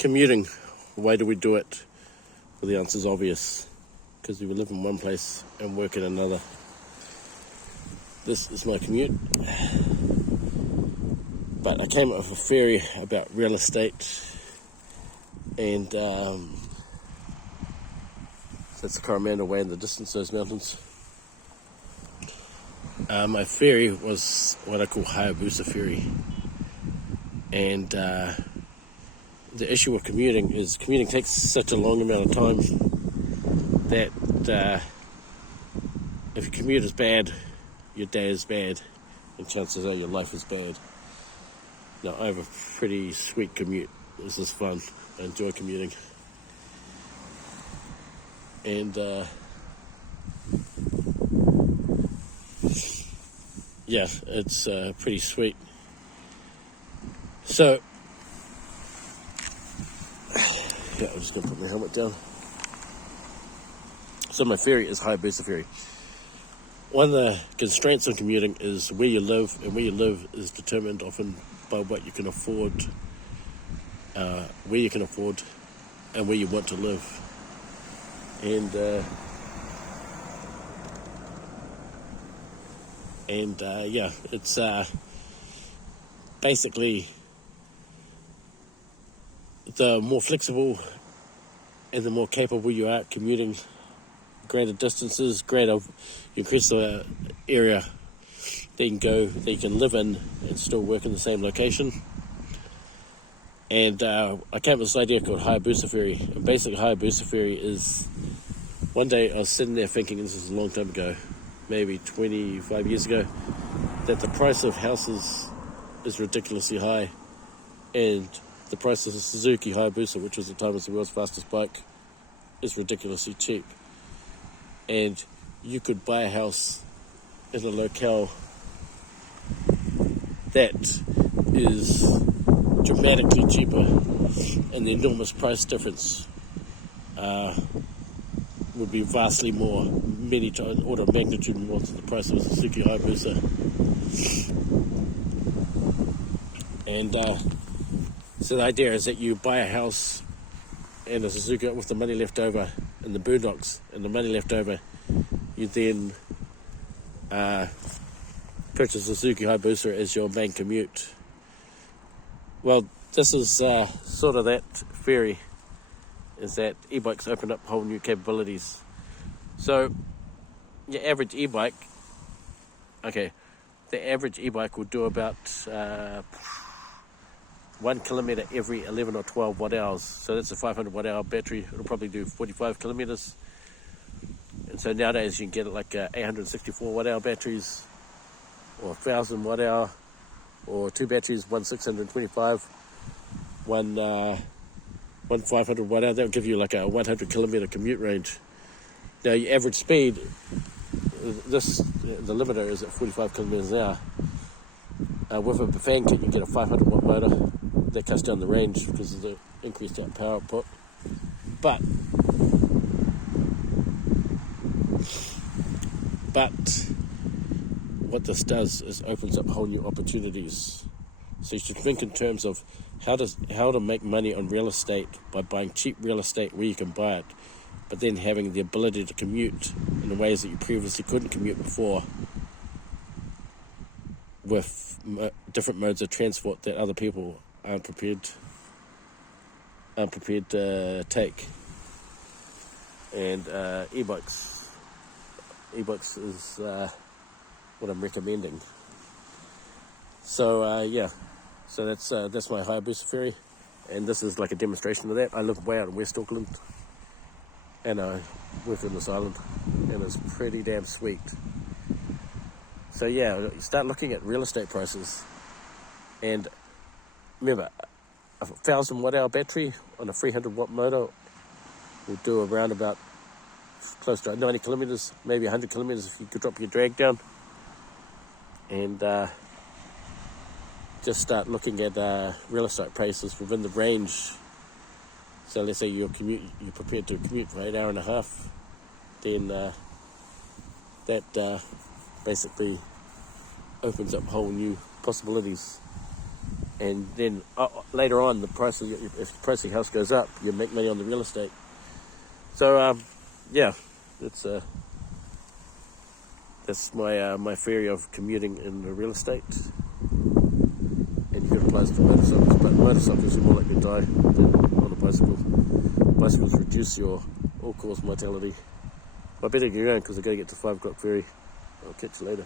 Commuting, why do we do it? Well, the answer is obvious. Because we live in one place and work in another. This is my commute. But I came up with a theory about real estate. And that's the Coromandel Way in the distance, those mountains. My theory was what I call Hayabusa theory. And the issue with commuting is commuting takes such a long amount of time that if your commute is bad, your day is bad, and chances are your life is bad. Now, I have a pretty sweet commute. This is fun. I enjoy commuting. And yeah, it's pretty sweet. So, yeah, I'm just going to put my helmet down. So my theory is Hayabusa theory. One of the constraints on commuting is where you live, and where you live is determined often by what you can afford, where you can afford, and where you want to live. And yeah, it's basically the more flexible and the more capable you are at commuting, greater distances, you increase the area that you can go, that you can live in and still work in the same location. And I came up with this idea called Hayabusa theory. And basically Hayabusa theory is, one day I was sitting there thinking, this is a long time ago, maybe 25 years ago, that the price of houses is ridiculously high, and the price of the Suzuki Hayabusa, which was at the time was the world's fastest bike, is ridiculously cheap. And you could buy a house in a locale that is dramatically cheaper, and the enormous price difference would be vastly more, many times, order of magnitude more than the price of a Suzuki Hayabusa. And so the idea is that you buy a house and a Suzuki with the money left over in the boondocks, and the money left over, you then purchase a Suzuki Hayabusa as your main commute. Well, this is sort of that theory, is that e-bikes open up whole new capabilities. So, your average e-bike, the average e-bike will do about 1 kilometre every 11 or 12 watt hours. So that's a 500 watt hour battery. It'll probably do 45 kilometres. And so nowadays you can get it like 864 watt hour batteries, or 1,000 watt hour, or two batteries, one 625, one 500 watt hour. That'll give you like a 100 kilometre commute range. Now your average speed, the limiter is at 45 kilometres an hour. With a fan kit, you get a 500 watt motor. That cuts down the range because of the increased power output. But what this does is opens up whole new opportunities. So you should think in terms of how to make money on real estate by buying cheap real estate where you can buy it, but then having the ability to commute in the ways that you previously couldn't commute before, with different modes of transport that other people aren't prepared to take. And e-bikes is what I'm recommending. So yeah, so that's my Hayabusa theory, and this is like a demonstration of that. I live way out in West Auckland, and I work in this island, and it's pretty damn sweet. So yeah, you start looking at real estate prices, and remember, a 1,000 watt hour battery on a 300 watt motor will do around about close to 90 kilometres, maybe 100 kilometres if you could drop your drag down. And just start looking at real estate prices within the range. So let's say you're prepared to commute for 8 hours and a half, then that basically opens up whole new possibilities. and then later on, if the price of your house goes up, you make money on the real estate. So yeah, that's my theory of commuting in the real estate. And you can apply this to motorcycles, but motorcycles are more likely to die than on a bicycle. Bicycles reduce your all-cause mortality. I better get going because I got to get to 5 o'clock ferry. I'll catch you later.